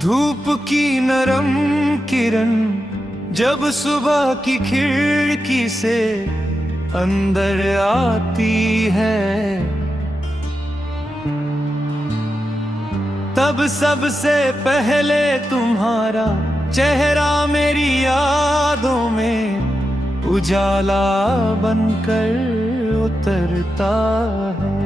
धूप की नरम किरण जब सुबह की खिड़की से अंदर आती है, तब सबसे पहले तुम्हारा चेहरा मेरी यादों में उजाला बनकर उतरता है।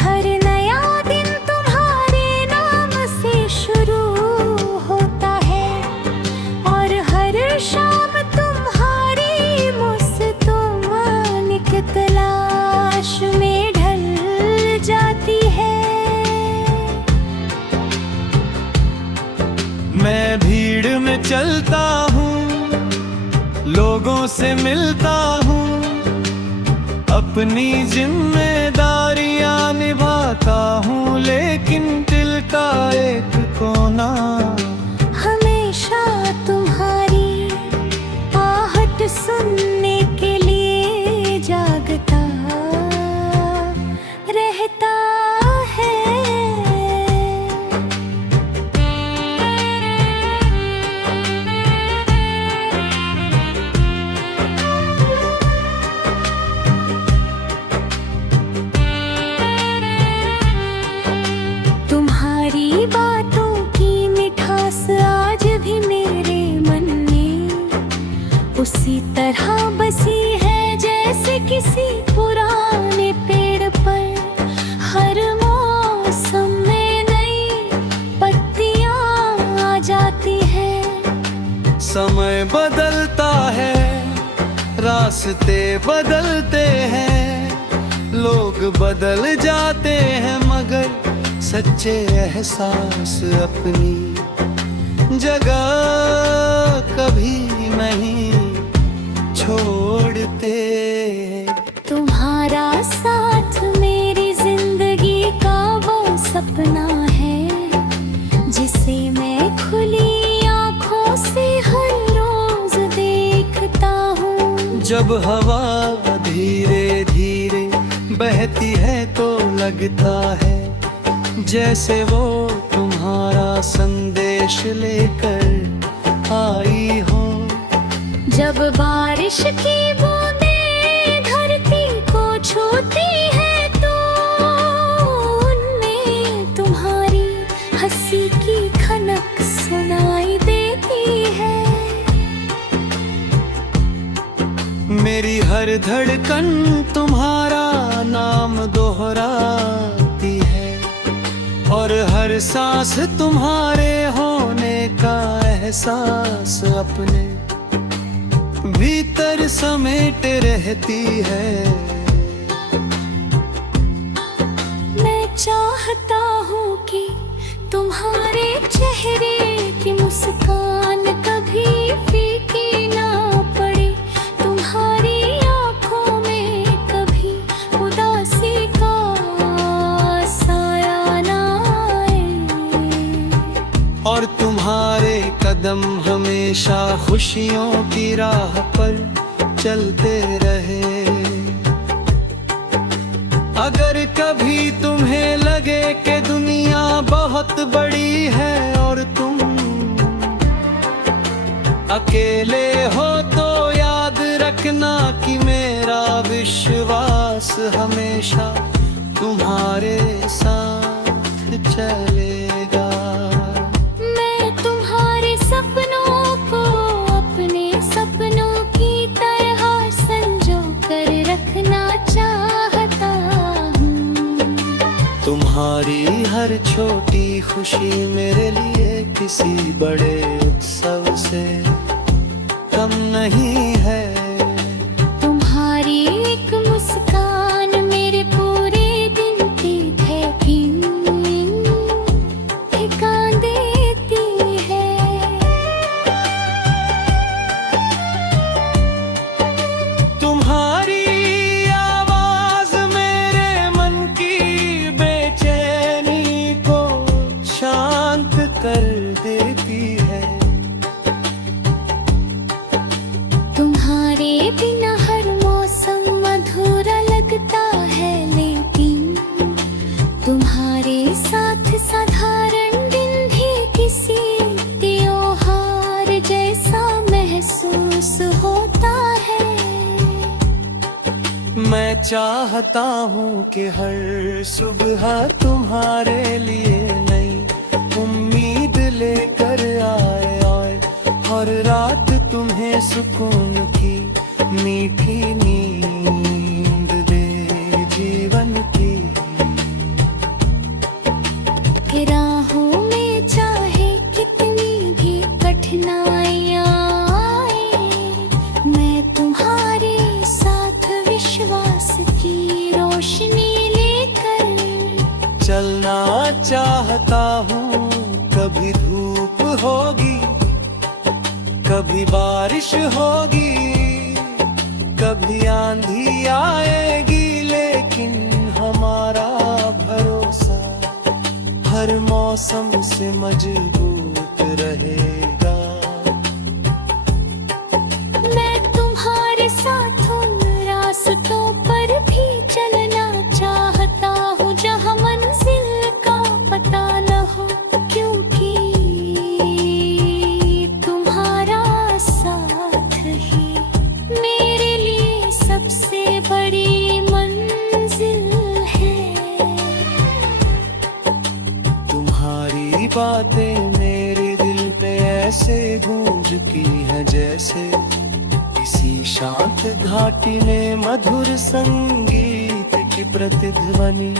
हर नया दिन तुम्हारे नाम से शुरू होता है और हर शाम तुम्हारी मुस्कुराने की तलाश में ढल जाती है। मैं भीड़ में चलता हूँ, लोगों से मिलता हूँ, अपनी जिम्मेदारियां निभाता हूँ, लेकिन दिल का एक कोना हमेशा तुम्हारी आहट सुनने के लिए जागता रहता है। तुम्हारी बातों की मिठास आज भी मेरे मन में उसी तरह बसी है जैसे किसी पुराने पेड़ पर हर मौसम में नई पत्तियां आ जाती हैं। समय बदलता है, रास्ते बदलते हैं, लोग बदल जाते हैं, मगर सच्चे एहसास अपनी जगह कभी नहीं छोड़ते। तुम्हारा साथ मेरी जिंदगी का वो सपना है जिसे मैं खुली आँखों से हर रोज देखता हूँ। जब हवा धीरे धीरे बहती है तो लगता है जैसे वो तुम्हारा संदेश लेकर आई हो। जब बारिश की बूंदें धरती को छूती है तो उनमें तुम्हारी हंसी की खनक सुनाई देती है। मेरी हर धड़कन तुम्हारा नाम दोहराती है और हर सांस तुम्हारे होने का एहसास अपने भीतर समेट रहती है। मैं चाहता हूँ कि तुम्हारे चेहरे की मुस्कान कभी फीकी ना पड़े, तुम्हारी आँखों में कभी उदासी का साया ना आए और तुम्हारे कदम हमेशा खुशियों की राह पर चलते रहे। अगर कभी तुम्हें लगे कि दुनिया बहुत बड़ी है और तुम अकेले हो तो याद रखना कि मेरा विश्वास हमेशा तुम्हारे साथ चलेगा। मैं तुम्हारे सपनों को अपने सपनों की तरह संजो कर रखना चाहता हूँ। तुम्हारी हर छोटी खुशी मेरे लिए किसी बड़े उत्सव से कम नहीं है। तुम्हारी एक मुस्कान मेरे पूरे दिन की ठिका देती है। तुम्हारी आवाज मेरे मन की बेचैनी को शांत कर देती है। तुम्हारी मैं चाहता हूँ कि हर सुबह तुम्हारे लिए नई उम्मीद लेकर आए हर रात तुम्हें सुकून की मीठी नींद दे जीवन की। राहों में चाहे कितनी भी कठिनाइयाँ आए, मैं तुम्हारे साथ विश्वास की रोशनी लेकर चलना चाहता हूँ। कभी धूप होगी, कभी बारिश होगी, कभी आंधी आएगी, लेकिन हमारा भरोसा हर मौसम से मजबूत रहेगा। मैं तुम्हारे साथ उन रास्तों पर भी चलना चाहता हूँ जहाँ मंजिल का पता न हो, क्योंकि तुम्हारा साथ ही मेरे लिए सबसे बड़ी मंजिल है। तुम्हारी बातें मेरे दिल पे ऐसे गूंजती हैं जैसे किसी शांत घाटी में मधुर संगीत की प्रतिध्वनि।